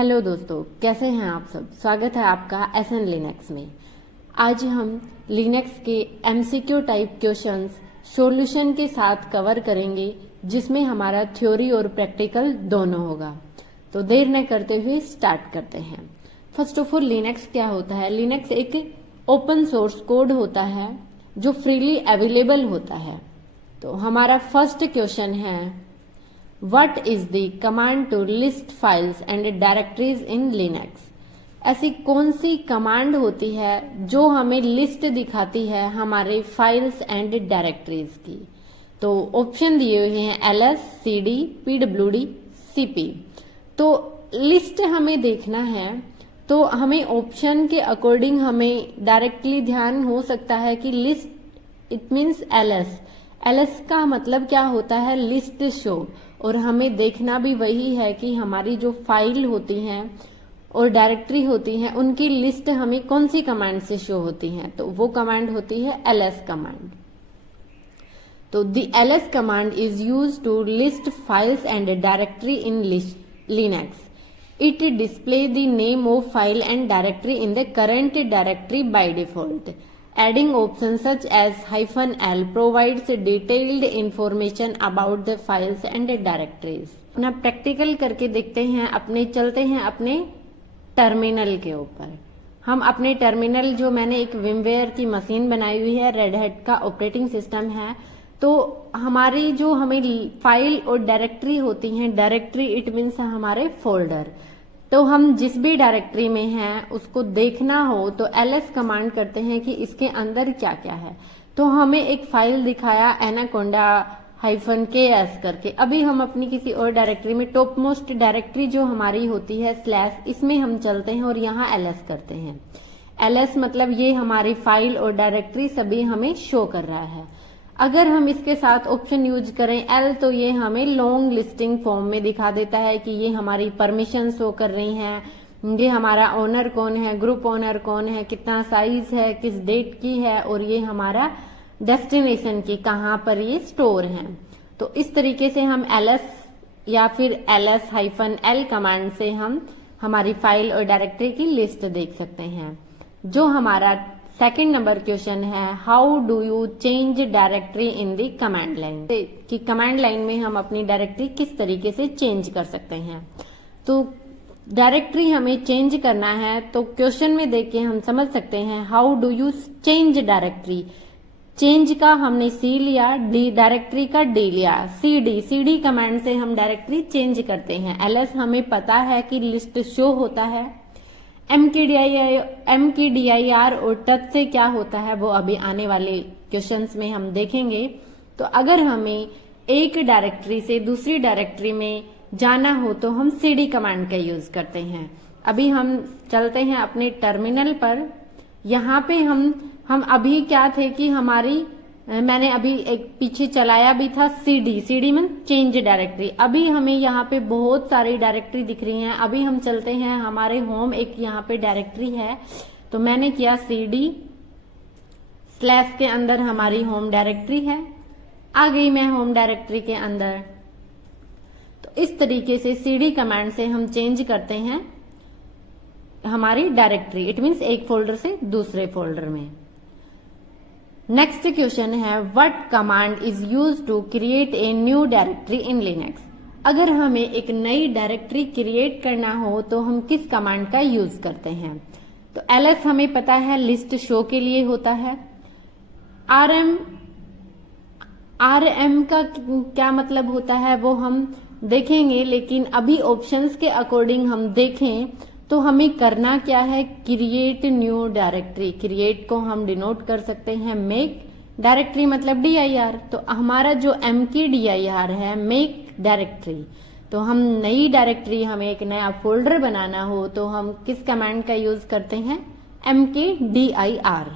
Hello दोस्तों, कैसे हैं आप सब। स्वागत है आपका एसएन लिनक्स में। आज हम लिनक्स के एमसीक्यू टाइप क्वेश्चंस सॉल्यूशन के साथ कवर करेंगे, जिसमें हमारा थ्योरी और प्रैक्टिकल दोनों होगा। तो देर न करते हुए स्टार्ट करते हैं। फर्स्ट ऑफ ऑल, लिनक्स क्या होता है। लिनक्स एक ओपन सोर्स कोड होता है जो फ्रीली अवेलेबल होता है। तो हमारा फर्स्ट क्वेश्चन है, What is the command to list files and directories in Linux? ऐसी कौन सी कमांड होती है जो हमें लिस्ट दिखाती है हमारे फाइल्स एंड डायरेक्टरीज की। तो ऑप्शन दिए हुए हैं ls, cd, pwd, cp। तो लिस्ट हमें देखना है तो हमें ऑप्शन के अकॉर्डिंग हमें डायरेक्टली ध्यान हो सकता है कि लिस्ट इट मीन्स ls का मतलब क्या होता है, लिस्ट शो। और हमें देखना भी वही है कि हमारी जो फाइल होती हैं और डायरेक्टरी होती हैं उनकी लिस्ट हमें कौन सी कमांड से शो होती हैं। तो वो कमांड होती है ls कमांड। तो the ls command is use to list files and directory in Linux. It display the name of file and directory in the current directory by default. Adding options such as -l provides detailed information about the files and directories। अपना practical करके देखते हैं, चलते हैं अपने terminal के ऊपर। हम अपने टर्मिनल, जो मैंने एक विमवेयर की मशीन बनाई हुई है, रेड हैट का ऑपरेटिंग सिस्टम है। तो हमारी जो हमें फाइल और डायरेक्टरी होती हैं, डायरेक्टरी इट मीन्स हमारे फोल्डर। तो हम जिस भी डायरेक्टरी में हैं उसको देखना हो तो ls कमांड करते हैं कि इसके अंदर क्या क्या है। तो हमें एक फाइल दिखाया anaconda-ks करके। अभी हम अपनी किसी और डायरेक्टरी में, टॉप मोस्ट डायरेक्टरी जो हमारी होती है / इसमें हम चलते हैं और यहाँ ls करते हैं। ls मतलब ये हमारी फाइल और डायरेक्टरी सभी हमें शो कर रहा है। अगर हम इसके साथ ऑप्शन यूज करें l तो ये हमें लॉन्ग लिस्टिंग फॉर्म में दिखा देता है कि ये हमारी परमिशन शो कर रही हैं, ये हमारा ओनर कौन है, ग्रुप ओनर कौन है, कितना साइज है, किस डेट की है, और ये हमारा डेस्टिनेशन की कहाँ पर ये स्टोर है। तो इस तरीके से हम ls या फिर ls-l कमांड से हम हमारी फाइल और डायरेक्टरी की लिस्ट देख सकते हैं। जो हमारा सेकेंड नंबर क्वेश्चन है, how do you change directory in the command line. कि कमांड लाइन में हम अपनी डायरेक्टरी किस तरीके से चेंज कर सकते हैं। तो डायरेक्टरी हमें चेंज करना है तो क्वेश्चन में देख के हम समझ सकते हैं, how do you change directory. Change का हमने C लिया, डी डायरेक्टरी का D लिया, cd कमांड से हम डायरेक्टरी चेंज करते हैं। ls हमें पता है कि लिस्ट शो होता है। mkdir और टच से क्या होता है वो अभी आने वाले क्वेश्चंस में हम देखेंगे। तो अगर हमें एक डायरेक्टरी से दूसरी डायरेक्टरी में जाना हो तो हम cd कमांड का यूज करते हैं। अभी हम चलते हैं अपने टर्मिनल पर। यहाँ पे हम अभी क्या थे कि मैंने अभी एक पीछे चलाया भी था cd में चेंज डायरेक्टरी। अभी हमें यहाँ पे बहुत सारी डायरेक्टरी दिख रही हैं। अभी हम चलते हैं हमारे होम, एक यहाँ पे डायरेक्टरी है तो मैंने किया cd / के अंदर हमारी होम डायरेक्टरी है। आ गई मैं होम डायरेक्टरी के अंदर। तो इस तरीके से cd कमांड से हम चेंज करते हैं हमारी डायरेक्टरी, इट मीन्स एक फोल्डर से दूसरे फोल्डर में। नेक्स्ट क्वेश्चन है, what command is use to create a new directory in Linux. अगर हमें एक नई डायरेक्टरी क्रिएट करना हो तो हम किस कमांड का यूज करते हैं। तो ls हमें पता है लिस्ट शो के लिए होता है। rm का क्या मतलब होता है वो हम देखेंगे, लेकिन अभी ऑप्शंस के अकॉर्डिंग हम देखें तो हमें करना क्या है, क्रिएट न्यू डायरेक्टरी। क्रिएट को हम डिनोट कर सकते हैं मेक, डायरेक्टरी मतलब dir। तो हमारा जो mkdir है मेक डायरेक्टरी। तो हम नई डायरेक्टरी, हमें एक नया फोल्डर बनाना हो तो हम किस कमांड का यूज करते हैं, mkdir।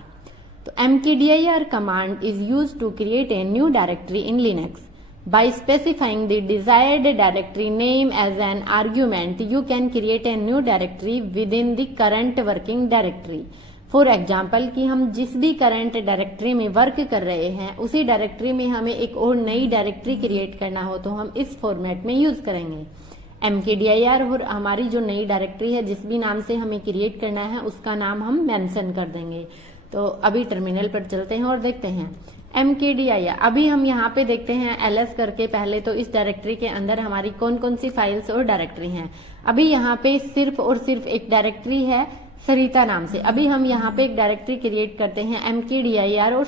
तो mkdir command is use to create a new directory in Linux. By specifying the desired directory name as an argument, you can create a new directory within the current working directory. For example, कि हम जिस भी current directory में work कर रहे हैं उसी directory में हमें एक और नई डायरेक्टरी क्रिएट करना हो तो हम इस फॉर्मेट में यूज करेंगे। mkdir और हमारी जो नई डायरेक्टरी है जिस भी नाम से हमें क्रिएट करना है उसका नाम हम मेंशन कर देंगे। तो अभी टर्मिनल पर चलते हैं और देखते हैं mkdir। अभी हम यहाँ पे देखते हैं ls करके पहले तो इस डायरेक्टरी के अंदर हमारी कौन कौन सी फाइल्स और डायरेक्टरी हैं। अभी यहाँ पे सिर्फ और सिर्फ एक डायरेक्टरी है सरिता नाम से। अभी हम यहाँ पे एक डायरेक्टरी क्रिएट करते हैं mkdir और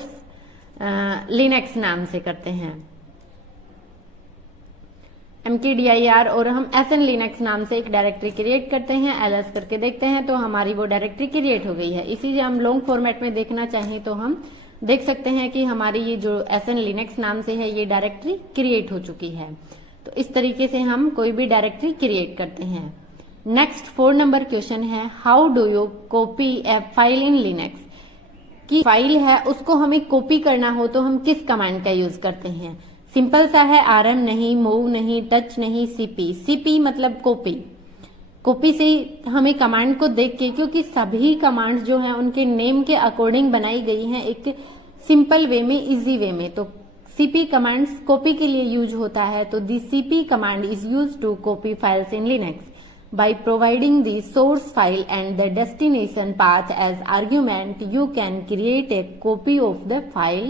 लिनक्स नाम से करते हैं mkdir और हम SN लिनक्स नाम से एक डायरेक्टरी क्रिएट करते हैं। ls करके देखते हैं तो हमारी वो डायरेक्टरी क्रिएट हो गई है। इसी से हम लॉन्ग फॉर्मेट में देखना चाहें तो हम देख सकते हैं कि हमारी ये जो SN लिनक्स नाम से है ये डायरेक्टरी क्रिएट हो चुकी है। तो इस तरीके से हम कोई भी डायरेक्टरी क्रिएट करते हैं। नेक्स्ट 4 नंबर क्वेश्चन है, how do you copy A file in Linux. की फाइल है उसको हमें कॉपी करना हो तो हम किस कमांड का यूज करते हैं। सिंपल सा है, rm नहीं, मूव नहीं, टच नहीं, cp मतलब कॉपी। कॉपी से हमें कमांड को देख के, क्योंकि सभी कमांड्स जो हैं उनके नेम के अकॉर्डिंग बनाई गई हैं एक सिंपल वे में, इजी वे में। तो cp कमांड्स कॉपी के लिए यूज होता है। तो the cp command is use to copy files in Linux by providing the source file and the destination path as argument. You can create a copy of the file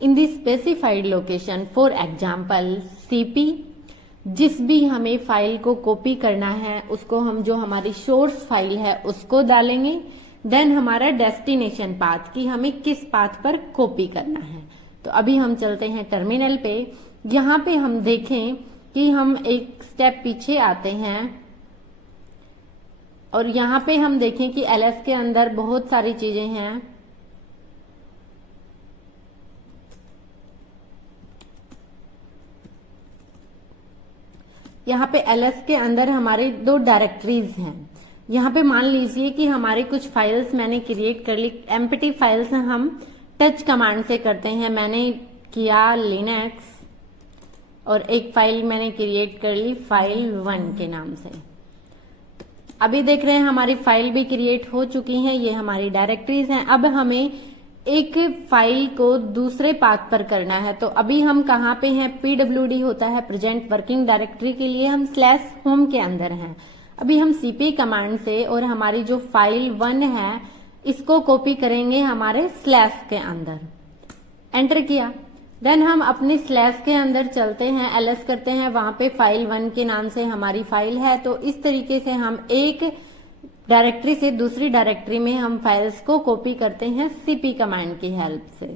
in the specified location. For example, cp जिस भी हमें file को copy करना है उसको हम जो हमारी सोर्स फाइल है उसको डालेंगे। देन हमारा डेस्टिनेशन पाथ कि हमें किस पाथ पर कॉपी करना है। तो अभी हम चलते हैं टर्मिनल पे। यहाँ पे हम देखें कि हम एक स्टेप पीछे आते हैं और यहाँ पे हम देखें कि ls के अंदर बहुत सारी चीजें हैं। यहाँ पे ls के अंदर हमारे 2 डायरेक्टरीज हैं। यहाँ पे मान लीजिए कि हमारे कुछ फाइल्स मैंने क्रिएट कर ली। एम्प्टी फाइल्स हम टच कमांड से करते हैं। मैंने किया लिनक्स और एक फाइल मैंने क्रिएट कर ली फाइल 1 के नाम से। अभी देख रहे हैं हमारी फाइल भी क्रिएट हो चुकी है। ये हमारी डायरेक्टरीज हैं। अब हमें एक फाइल को दूसरे पाथ पर करना है। तो अभी हम कहाँ पे हैं, pwd होता है प्रेजेंट वर्किंग डायरेक्टरी के लिए, हम /होम के अंदर हैं। अभी हम cp कमांड से और हमारी जो फाइल 1 है इसको कॉपी करेंगे हमारे स्लैश के अंदर। एंटर किया। देन हम अपने स्लैश के अंदर चलते हैं, ls करते हैं, वहां पे फाइल 1 के नाम से हमारी फाइल है। तो इस तरीके से हम एक डायरेक्टरी से दूसरी डायरेक्टरी में हम फाइल्स को कॉपी करते हैं cp कमांड की हेल्प से।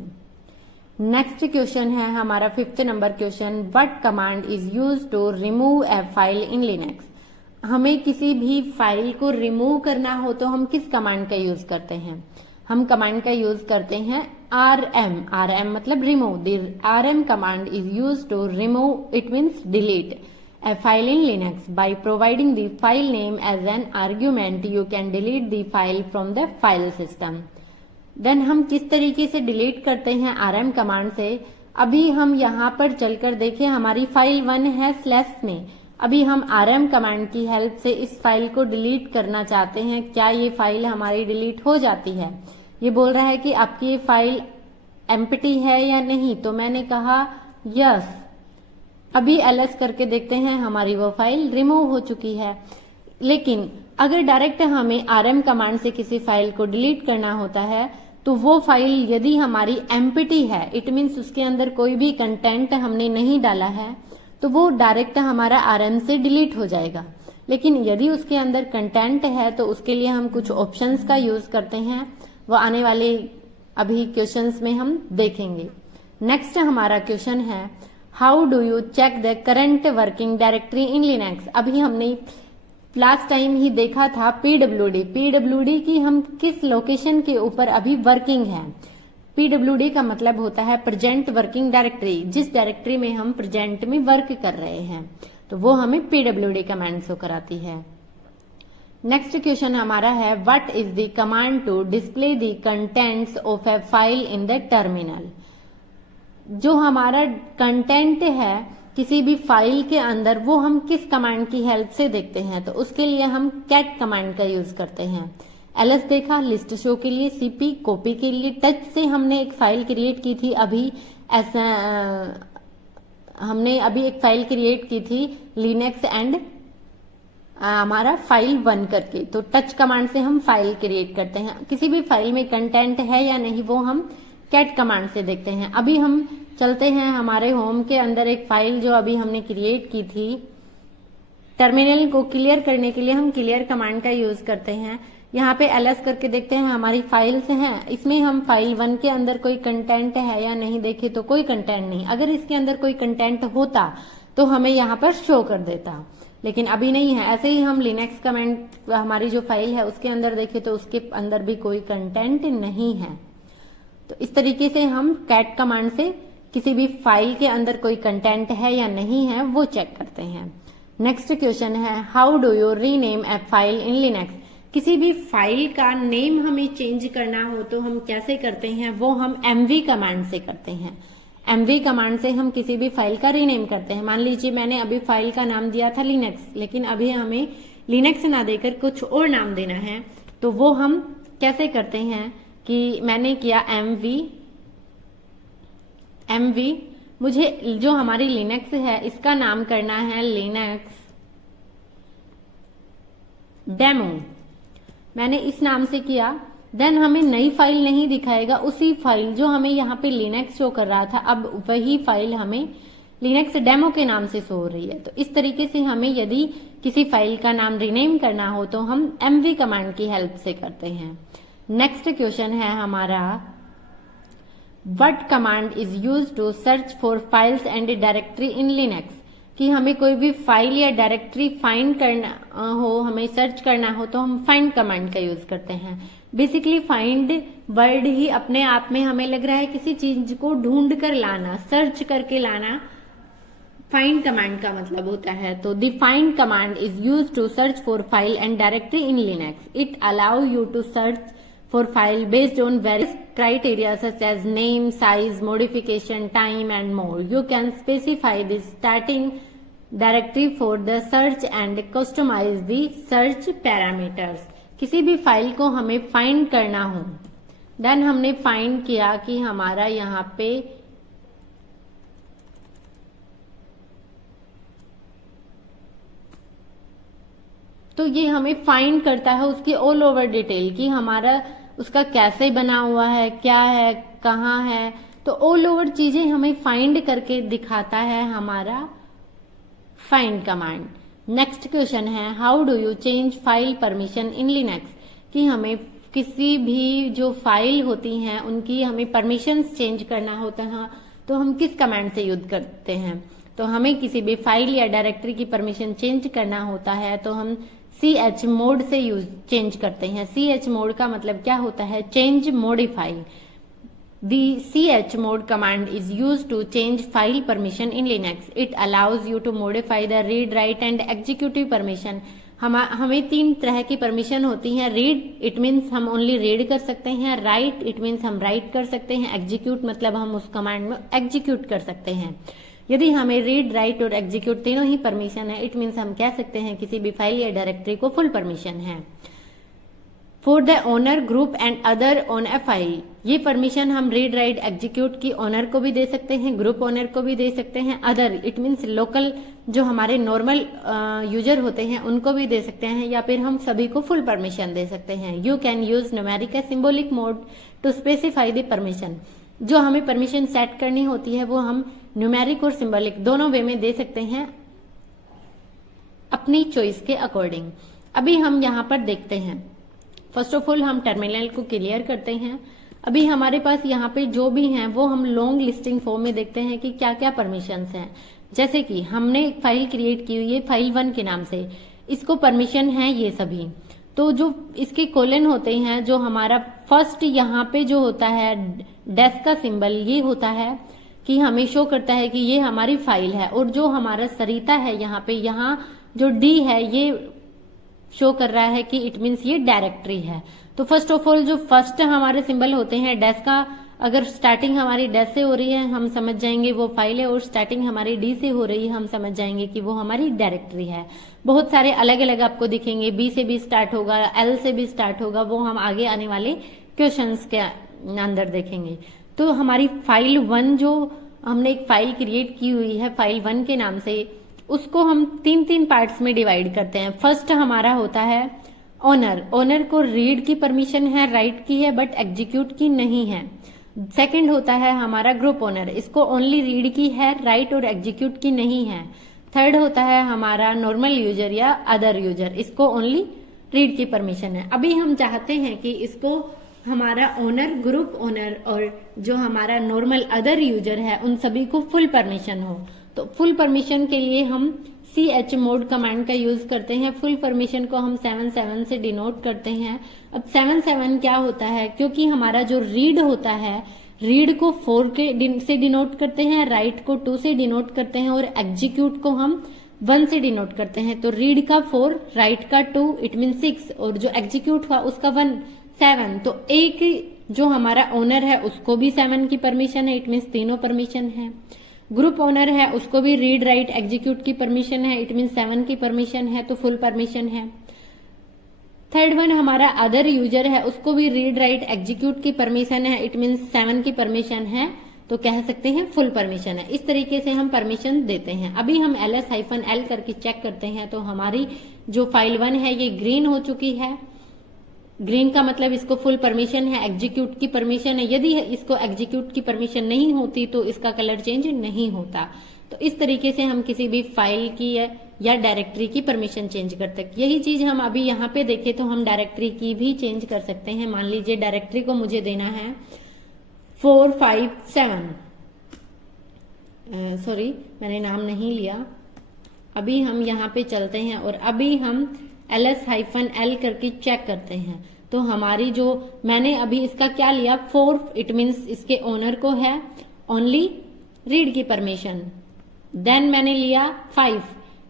नेक्स्ट क्वेश्चन है हमारा 5th number question, what command is use to remove a file in Linux. हमें किसी भी फाइल को रिमूव करना हो तो हम किस कमांड का यूज करते हैं। हम कमांड का यूज करते हैं rm मतलब remove. The rm command is use to remove, it means delete a file in Linux. By providing the file name as an argument, you can delete the file from the file system. Then हम किस तरीके से delete करते हैं rm command से। अभी हम यहाँ पर चलकर देखें, हमारी फाइल 1 है स्लैश में। अभी हम rm कमांड की हेल्प से इस फाइल को डिलीट करना चाहते हैं। क्या ये फाइल हमारी डिलीट हो जाती है। ये बोल रहा है कि आपकी ये फाइल एम्प्टी है या नहीं। तो मैंने कहा यस। अभी ls करके देखते हैं, हमारी वो फाइल रिमूव हो चुकी है। लेकिन अगर डायरेक्ट हमें rm कमांड से किसी फाइल को डिलीट करना होता है तो वो फाइल यदि हमारी एम्प्टी है, इट मीन्स उसके अंदर कोई भी कंटेंट हमने नहीं डाला है, तो वो डायरेक्ट हमारा rm से डिलीट हो जाएगा। लेकिन यदि उसके अंदर कंटेंट है तो उसके लिए हम कुछ ऑप्शंस का यूज करते हैं। वो आने वाले अभी क्वेश्चंस में हम देखेंगे। नेक्स्ट हमारा क्वेश्चन है, how do you check the current working directory in Linux. अभी हमने लास्ट टाइम ही देखा था pwd की हम किस लोकेशन के ऊपर अभी वर्किंग है। pwd का मतलब होता है प्रेजेंट वर्किंग डायरेक्टरी, जिस डायरेक्टरी में हम प्रेजेंट में वर्क कर रहे हैं, तो वो हमें pwd कमांड शो कराती है। नेक्स्ट क्वेश्चन हमारा है, what is the command to display the contents of a file in the terminal. जो हमारा कंटेंट है किसी भी फाइल के अंदर, वो हम किस कमांड की हेल्प से देखते हैं। तो उसके लिए हम कैट कमांड का यूज करते हैं। ls देखा लिस्ट शो के लिए, cp कॉपी के लिए, टच से हमने एक फाइल क्रिएट की थी अभी, ऐसा हमने अभी एक फाइल क्रिएट की थी लिनक्स एंड हमारा फाइल 1 करके। तो टच कमांड से हम फाइल क्रिएट करते हैं। किसी भी फाइल में कंटेंट है या नहीं वो हम कैट कमांड से देखते हैं। अभी हम चलते हैं हमारे होम के अंदर एक फाइल जो अभी हमने क्रिएट की थी। टर्मिनल को क्लियर करने के लिए हम क्लियर कमांड का यूज करते हैं। यहाँ पे ls करके देखते हैं हमारी फाइल्स हैं। इसमें हम फाइल 1 के अंदर कोई कंटेंट है या नहीं देखे तो कोई कंटेंट नहीं। अगर इसके अंदर कोई कंटेंट होता तो हमें यहाँ पर शो कर देता, लेकिन अभी नहीं है। ऐसे ही हम लिनक्स कमांड हमारी जो फाइल है उसके अंदर देखे तो उसके अंदर भी कोई कंटेंट नहीं है। तो इस तरीके से हम कैट कमांड से किसी भी फाइल के अंदर कोई कंटेंट है या नहीं है वो चेक करते हैं। नेक्स्ट क्वेश्चन है, how do you rename A file in Linux. किसी भी फाइल का नेम हमें चेंज करना हो तो हम कैसे करते हैं, वो हम mv कमांड से करते हैं। mv कमांड से हम किसी भी फाइल का रीनेम करते हैं। मान लीजिए मैंने अभी फाइल का नाम दिया था लिनक्स, लेकिन अभी हमें लिनक्स ना देकर कुछ और नाम देना है, तो वो हम कैसे करते हैं कि मैंने किया mv, मुझे जो हमारी लिनक्स है इसका नाम करना है लिनक्स डेमो। मैंने इस नाम से किया। देन हमें नई फाइल नहीं दिखाएगा, उसी फाइल जो हमें यहाँ पे लिनक्स शो कर रहा था अब वही फाइल हमें लिनक्स डेमो के नाम से शो हो रही है। तो इस तरीके से हमें यदि किसी फाइल का नाम रीनेम करना हो तो हम mv कमांड की हेल्प से करते हैं। नेक्स्ट क्वेश्चन है हमारा, what command is use to search for files and directory in Linux. कि हमें कोई भी फाइल या डायरेक्टरी फाइंड करना हो, हमें सर्च करना हो तो हम फाइंड कमांड का यूज करते हैं। बेसिकली फाइंड वर्ड ही अपने आप में हमें लग रहा है किसी चीज को ढूंढ कर लाना, सर्च करके लाना फाइंड कमांड का मतलब होता है। तो the find command is use to search for file and directory in Linux. It allow you to search for file based on various criteria such as name, size, modification, time and more. You can specify the starting directory for the search and customize the search parameters. किसी भी file को हमें find करना हो, then हमने find किया कि हमारा यहाँ पे तो ये हमें फाइंड करता है उसकी ऑल ओवर डिटेल कि हमारा उसका कैसे बना हुआ है, क्या है, कहाँ है। तो ऑल ओवर चीजें हमें फाइंड करके दिखाता है हमारा फाइंड कमांड। नेक्स्ट क्वेश्चन है, how do you change file permission in Linux. कि हमें किसी भी जो फाइल होती हैं उनकी हमें परमिशंस चेंज करना होता है तो हम किस कमांड से यूज करते हैं। तो हमें किसी भी फाइल या डायरेक्टरी की परमिशन चेंज करना होता है तो हम ch मोड से यूज चेंज करते हैं। ch मोड का मतलब क्या होता है, change modify. The ch mode command is use to change file permission in Linux. It allows you to modify the read, write and executive permission. हमें 3 तरह की परमिशन होती हैं। रीड इट मीन्स हम ओनली रीड कर सकते हैं, write it means हम राइट कर सकते हैं, एग्जीक्यूट मतलब हम उस कमांड में एग्जीक्यूट कर सकते हैं। यदि हमें रीड, राइट और एग्जीक्यूट तीनों ही परमिशन है, इट मीन्स हम कह सकते हैं किसी भी फाइल या डायरेक्टरी को फुल परमिशन है। For the owner, group and other on A file, ये परमिशन हम रीड, राइट, एग्जीक्यूट की ओनर को भी दे सकते हैं, ग्रुप ओनर को भी दे सकते हैं, अदर इट मीन्स लोकल जो हमारे नॉर्मल यूजर होते हैं उनको भी दे सकते हैं, या फिर हम सभी को फुल परमिशन दे सकते हैं। You can use numeric symbolic mode to specify the permission. जो हमें परमिशन सेट करनी होती है वो हम न्यूमेरिक और सिंबॉलिक दोनों वे में दे सकते हैं अपनी चॉइस के अकॉर्डिंग। अभी हम यहाँ पर देखते हैं, फर्स्ट ऑफ ऑल हम टर्मिनल को क्लियर करते हैं। अभी हमारे पास यहाँ पे जो भी हैं वो हम लॉन्ग लिस्टिंग फॉर्म में देखते हैं कि क्या क्या परमिशंस हैं। जैसे कि हमने एक फाइल क्रिएट की हुई है फाइल 1 के नाम से, इसको परमिशन है ये सभी। तो जो इसके कोलन होते हैं, जो हमारा फर्स्ट यहाँ पे जो होता है डैश का सिंबल, ये होता है कि हमें शो करता है कि ये हमारी फाइल है। और जो हमारा सरिता है यहाँ पे, यहाँ जो डी है ये शो कर रहा है कि इट मीन्स ये डायरेक्टरी है। तो फर्स्ट ऑफ ऑल जो फर्स्ट हमारे सिंबल होते हैं डैश का, अगर स्टार्टिंग हमारी डैश से हो रही है हम समझ जाएंगे वो फाइल है, और स्टार्टिंग हमारी डी से हो रही है हम समझ जाएंगे कि वो हमारी डायरेक्टरी है। बहुत सारे अलग अलग आपको दिखेंगे, बी से भी स्टार्ट होगा, एल से भी स्टार्ट होगा, वो हम आगे आने वाले क्वेश्चंस के अंदर देखेंगे। तो हमारी फाइल 1 जो हमने एक फाइल क्रिएट की हुई है फाइल 1 के नाम से, उसको हम तीन तीन पार्ट्स में डिवाइड करते हैं। फर्स्ट हमारा होता है ओनर। ओनर को रीड की परमिशन है, राइट की है, बट एग्जीक्यूट की नहीं है। सेकंड होता है हमारा ग्रुप ओनर, इसको ओनली रीड की है, राइट और एग्जीक्यूट की नहीं है। थर्ड होता है हमारा नॉर्मल यूजर या अदर यूजर, इसको ओनली रीड की परमिशन है। अभी हम चाहते हैं कि इसको हमारा ओनर, ग्रुप ओनर और जो हमारा नॉर्मल अदर यूजर है उन सभी को फुल परमिशन हो। तो फुल परमिशन के लिए हम chmod कमांड का यूज करते हैं। फुल परमिशन को हम 77 से डिनोट करते हैं। अब 77 क्या होता है, क्योंकि हमारा जो रीड होता है, रीड को 4 से डिनोट करते हैं, राइट को 2 से डिनोट करते हैं और एग्जीक्यूट को हम 1 से डिनोट करते हैं। तो रीड का 4, राइट का 2, इट मीन 6 और जो एग्जीक्यूट हुआ उसका 1, 7। तो एक जो हमारा ओनर है उसको भी 7 की परमिशन है, इट मीन्स तीनों परमिशन है। ग्रुप ओनर है उसको भी रीड, राइट, एग्जीक्यूट की परमिशन है, इट मीन 7 की परमिशन है, तो फुल परमिशन है। थर्ड वन हमारा अदर यूजर है, उसको भी रीड, राइट, एग्जीक्यूट की परमिशन है, इट मीन 7 की परमिशन है, तो कह सकते हैं फुल परमिशन है। इस तरीके से हम परमिशन देते हैं। अभी हम ls-l करके चेक करते हैं तो हमारी जो फाइल 1 है ये ग्रीन हो चुकी है। ग्रीन का मतलब इसको फुल परमिशन है, एग्जीक्यूट की परमिशन है। यदि इसको एग्जीक्यूट की परमिशन नहीं होती तो इसका कलर चेंज नहीं होता। तो इस तरीके से हम किसी भी फाइल की या डायरेक्टरी की परमिशन चेंज कर सकते। यही चीज हम अभी यहाँ पे देखें तो हम डायरेक्टरी की भी चेंज कर सकते हैं। मान लीजिए डायरेक्टरी को मुझे देना है 457, सॉरी मैंने नाम नहीं लिया। अभी हम यहाँ पे चलते हैं और अभी हम ls-l करके चेक करते हैं। तो हमारी जो मैंने अभी इसका क्या लिया 4, इट मीन्स इसके ओनर को है ओनली रीड की परमिशन। देन मैंने लिया 5,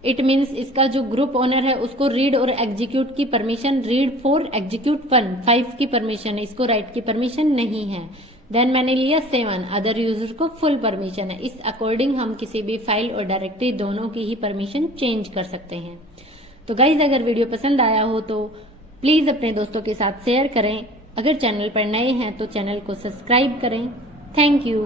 इट मीन्स इसका जो ग्रुप ओनर है उसको रीड और एग्जीक्यूट की परमिशन, रीड 4, एग्जीक्यूट 1, 5 की परमिशन है, इसको राइट की परमिशन नहीं है। देन मैंने लिया 7, अदर यूजर को फुल परमिशन है। इस अकॉर्डिंग हम किसी भी फाइल और डायरेक्टरी दोनों की ही परमिशन चेंज कर सकते हैं। तो गाइज अगर वीडियो पसंद आया हो तो प्लीज अपने दोस्तों के साथ शेयर करें। अगर चैनल पर नए हैं तो चैनल को सब्सक्राइब करें। Thank you.